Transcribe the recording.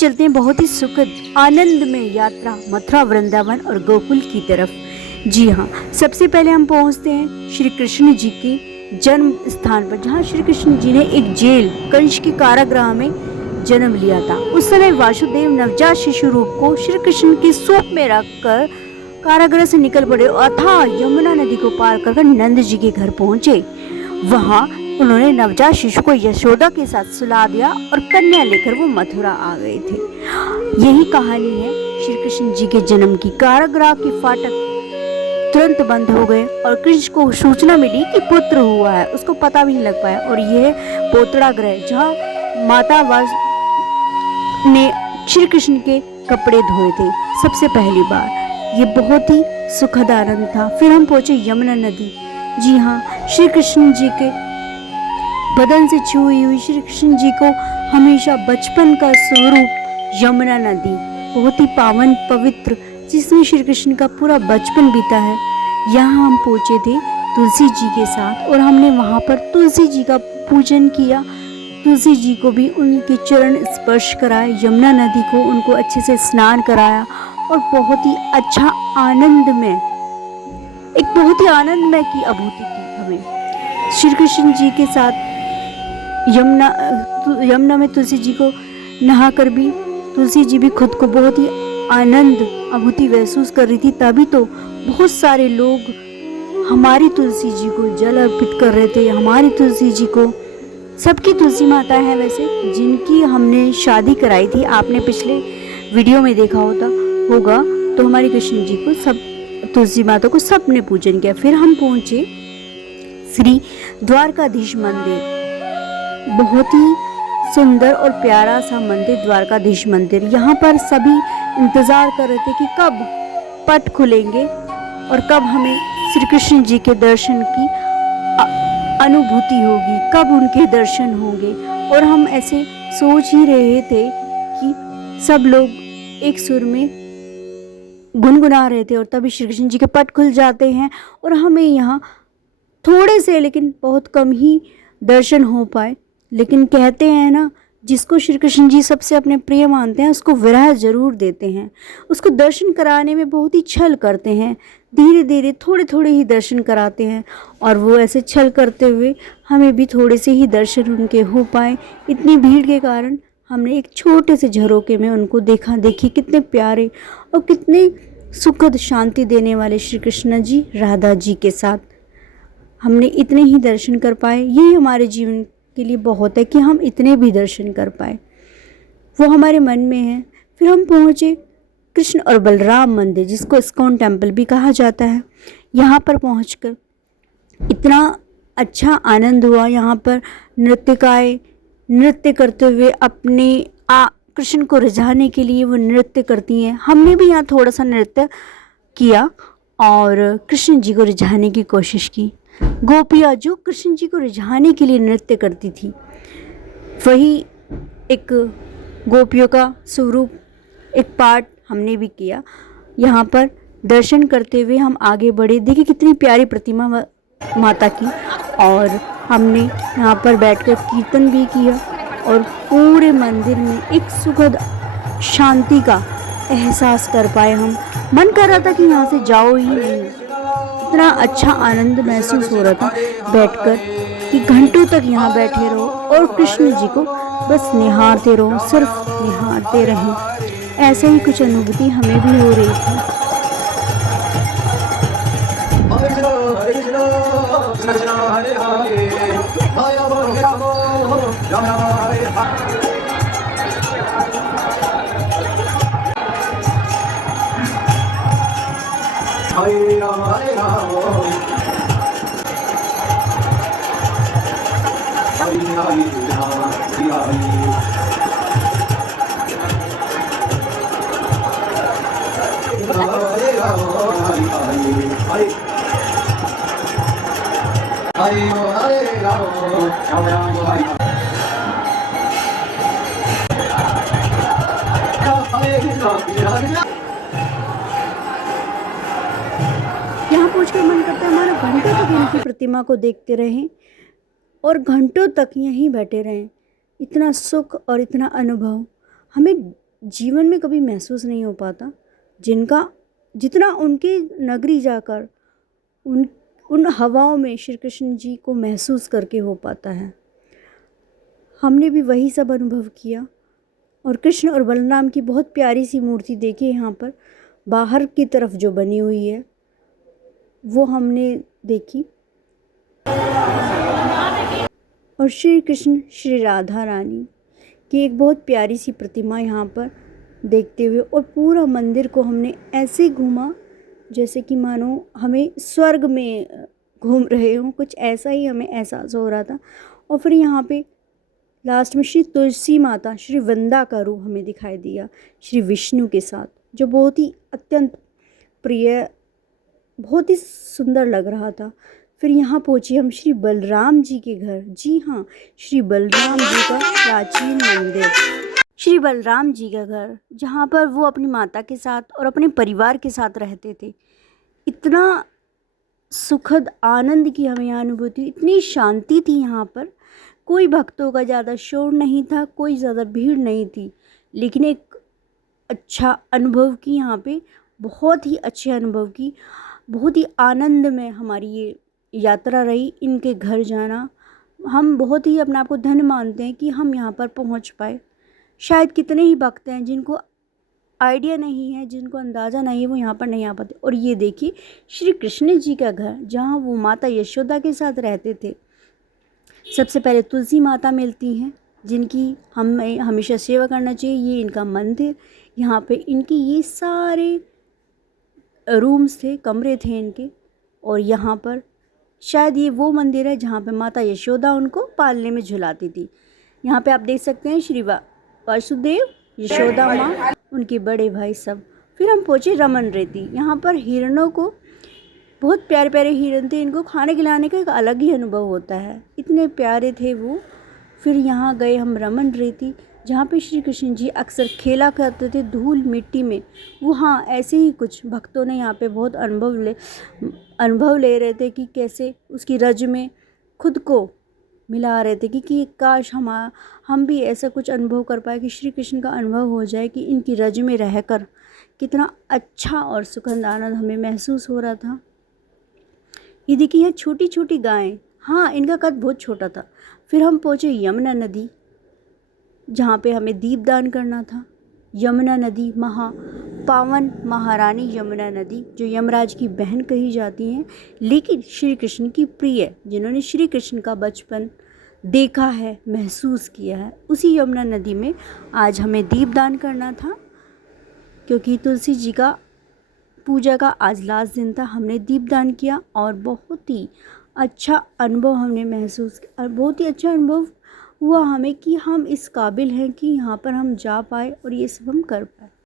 चलते हैं बहुत ही सुखद आनंदमय यात्रा मथुरा, वृंदावन और गोकुल की तरफ। जी हाँ, सबसे पहले हम पहुंचते हैं श्री कृष्ण जी के जन्म स्थान पर, जहाँ श्री कृष्ण जी ने एक जेल कंस के कारागृह में जन्म लिया था। उस समय वासुदेव नवजात शिशु रूप को श्री कृष्ण के सूप में रखकर कारागृह से निकल पड़े अथाह यमुना नदी को पार कर नंद जी के घर पहुंचे। वहां उन्होंने नवजात शिशु को यशोदा के साथ सुला दिया और कन्या लेकर वो मथुरा आ गए थे। यही कहानी है श्री कृष्ण जी के जन्म की। कारागृह के फाटक तुरंत बंद हो गए और कृष्ण को सूचना मिली कि पुत्र हुआ है, उसको पता भी नहीं लग पाया। और यह पोतड़ा गृह जहाँ माता वास ने श्री कृष्ण के कपड़े धोए थे सबसे पहली बार। ये बहुत ही सुखद आनंद था। फिर हम पहुंचे यमुना नदी। जी हाँ, श्री कृष्ण जी के बदन से छुई हुई श्री कृष्ण जी को हमेशा बचपन का स्वरूप यमुना नदी, बहुत ही पावन पवित्र, जिसमें श्री कृष्ण का पूरा बचपन बीता है। यहाँ हम पहुंचे थे तुलसी जी के साथ और हमने वहाँ पर तुलसी जी का पूजन किया। तुलसी जी को भी उनके चरण स्पर्श कराए, यमुना नदी को उनको अच्छे से स्नान कराया और बहुत ही अच्छा आनंदमय, एक बहुत ही आनंदमय की अनुभूति थी हमें। श्री कृष्ण जी के साथ यमुना में तुलसी जी को नहाकर भी तुलसी जी भी खुद को बहुत ही आनंद अनुभूति महसूस कर रही थी। तभी तो बहुत सारे लोग हमारी तुलसी जी को जल अर्पित कर रहे थे। हमारी तुलसी जी को, सबकी तुलसी माता है वैसे, जिनकी हमने शादी कराई थी, आपने पिछले वीडियो में देखा होगा, तो हमारी कृष्ण जी को, सब तुलसी माता को सबने पूजन किया। फिर हम पहुंचे श्री द्वारकाधीश मंदिर। बहुत ही सुंदर और प्यारा सा मंदिर, द्वारकाधीश मंदिर। यहाँ पर सभी इंतजार कर रहे थे कि कब पट खुलेंगे और कब हमें श्री कृष्ण जी के दर्शन की अनुभूति होगी, कब उनके दर्शन होंगे। और हम ऐसे सोच ही रहे थे कि सब लोग एक सुर में गुनगुना रहे थे और तभी श्री कृष्ण जी के पट खुल जाते हैं और हमें यहाँ थोड़े से, लेकिन बहुत कम ही दर्शन हो पाए। लेकिन कहते हैं ना, जिसको श्री कृष्ण जी सबसे अपने प्रिय मानते हैं उसको विरह जरूर देते हैं, उसको दर्शन कराने में बहुत ही छल करते हैं। धीरे धीरे थोड़े थोड़े ही दर्शन कराते हैं और वो ऐसे छल करते हुए हमें भी थोड़े से ही दर्शन उनके हो पाए। इतनी भीड़ के कारण हमने एक छोटे से झरोके में उनको देखा। देखिए कितने प्यारे और कितने सुखद शांति देने वाले श्री कृष्ण जी राधा जी के साथ हमने इतने ही दर्शन कर पाए। यही हमारे जीवन के लिए बहुत है कि हम इतने भी दर्शन कर पाए, वो हमारे मन में है। फिर हम पहुँचे कृष्ण और बलराम मंदिर, जिसको इस्कॉन टेम्पल भी कहा जाता है। यहाँ पर पहुंचकर इतना अच्छा आनंद हुआ। यहाँ पर नृत्यकाएँ नृत्य करते हुए अपने कृष्ण को रिझाने के लिए वो नृत्य करती हैं। हमने भी यहाँ थोड़ा सा नृत्य किया और कृष्ण जी को रिझाने की कोशिश की। गोपियाँ जो कृष्ण जी को रिझाने के लिए नृत्य करती थी, वही एक गोपियों का स्वरूप, एक पार्ट हमने भी किया। यहाँ पर दर्शन करते हुए हम आगे बढ़े। देखिए कितनी प्यारी प्रतिमा माता की। और हमने यहाँ पर बैठकर कीर्तन भी किया और पूरे मंदिर में एक सुखद शांति का एहसास कर पाए हम। मन कर रहा था कि यहाँ से जाओ ही नहीं, इतना अच्छा आनंद महसूस हो रहा था बैठकर कि घंटों तक यहाँ बैठे रहो और कृष्ण जी को बस निहारते रहो, सिर्फ निहारते रहें। ऐसे ही कुछ अनुभूति हमें भी हो रही थी। यहाँ पहुंचकर मन करता है हमारा घंटों तक इनकी प्रतिमा को देखते रहें और घंटों तक यहीं बैठे रहें। इतना सुख और इतना अनुभव हमें जीवन में कभी महसूस नहीं हो पाता, जिनका जितना उनके नगरी जाकर उन उन हवाओं में श्री कृष्ण जी को महसूस करके हो पाता है। हमने भी वही सब अनुभव किया और कृष्ण और बलराम की बहुत प्यारी सी मूर्ति देखी यहाँ पर बाहर की तरफ जो बनी हुई है वो हमने देखी। और श्री कृष्ण श्री राधा रानी की एक बहुत प्यारी सी प्रतिमा यहाँ पर देखते हुए और पूरा मंदिर को हमने ऐसे घूमा जैसे कि मानो हमें स्वर्ग में घूम रहे हों, कुछ ऐसा ही हमें एहसास हो रहा था। और फिर यहाँ पे लास्ट में श्री तुलसी माता श्री वृंदा का रूप हमें दिखाई दिया श्री विष्णु के साथ, जो बहुत ही अत्यंत प्रिय, बहुत ही सुंदर लग रहा था। फिर यहाँ पहुँचे हम श्री बलराम जी के घर। जी हाँ, श्री बलराम जी का प्राचीन मंदिर, श्री बलराम जी का घर, जहाँ पर वो अपनी माता के साथ और अपने परिवार के साथ रहते थे। इतना सुखद आनंद की हमें यहाँ अनुभूति, इतनी शांति थी यहाँ पर। कोई भक्तों का ज़्यादा शोर नहीं था, कोई ज़्यादा भीड़ नहीं थी, लेकिन एक अच्छा अनुभव की यहाँ पे, बहुत ही अच्छे अनुभव की, बहुत ही आनंद में हमारी ये यात्रा रही। इनके घर जाना, हम बहुत ही अपने आप को धन्य मानते हैं कि हम यहाँ पर पहुँच पाए। शायद कितने ही भक्त हैं जिनको आइडिया नहीं है, जिनको अंदाज़ा नहीं है, वो यहाँ पर नहीं आ पाते। और ये देखिए श्री कृष्ण जी का घर, जहाँ वो माता यशोदा के साथ रहते थे। सबसे पहले तुलसी माता मिलती हैं, जिनकी हमें हमेशा सेवा करना चाहिए। ये इनका मंदिर, यहाँ पे इनके ये सारे रूम्स थे, कमरे थे इनके। और यहाँ पर शायद ये वो मंदिर है जहाँ पे माता यशोदा उनको पालने में झुलाती थी। यहाँ पे आप देख सकते हैं श्री वासुदेव, यशोदा माँ, उनके बड़े भाई सब। फिर हम पहुँचे रमन रेती। यहाँ पर हिरणों को, बहुत प्यारे प्यारे हिरन थे, इनको खाने खिलाने का एक अलग ही अनुभव होता है, इतने प्यारे थे वो। फिर यहाँ गए हम रमन रेती, जहाँ पे श्री कृष्ण जी अक्सर खेला करते थे धूल मिट्टी में। वो हाँ, ऐसे ही कुछ भक्तों ने यहाँ पे बहुत अनुभव ले रहे थे कि कैसे उसकी रज में खुद को मिला रहे थे कि काश हम भी ऐसा कुछ अनुभव कर पाए कि श्री कृष्ण का अनुभव हो जाए कि इनकी रज में रहकर कितना अच्छा और सुखद आनंद हमें महसूस हो रहा था। ये देखिए यहाँ छोटी छोटी गायें, हाँ इनका कद बहुत छोटा था। फिर हम पहुँचे यमुना नदी, जहाँ पे हमें दीपदान करना था। यमुना नदी पावन महारानी यमुना नदी, जो यमराज की बहन कही जाती हैं, लेकिन श्री कृष्ण की प्रिय, जिन्होंने श्री कृष्ण का बचपन देखा है, महसूस किया है, उसी यमुना नदी में आज हमें दीपदान करना था। क्योंकि तुलसी जी का पूजा का आज लास्ट दिन था, हमने दीपदान किया और बहुत ही अच्छा अनुभव हमने महसूस किया। और बहुत ही अच्छा अनुभव हुआ हमें कि हम इस काबिल हैं कि यहाँ पर हम जा पाए और ये सब हम कर पाए।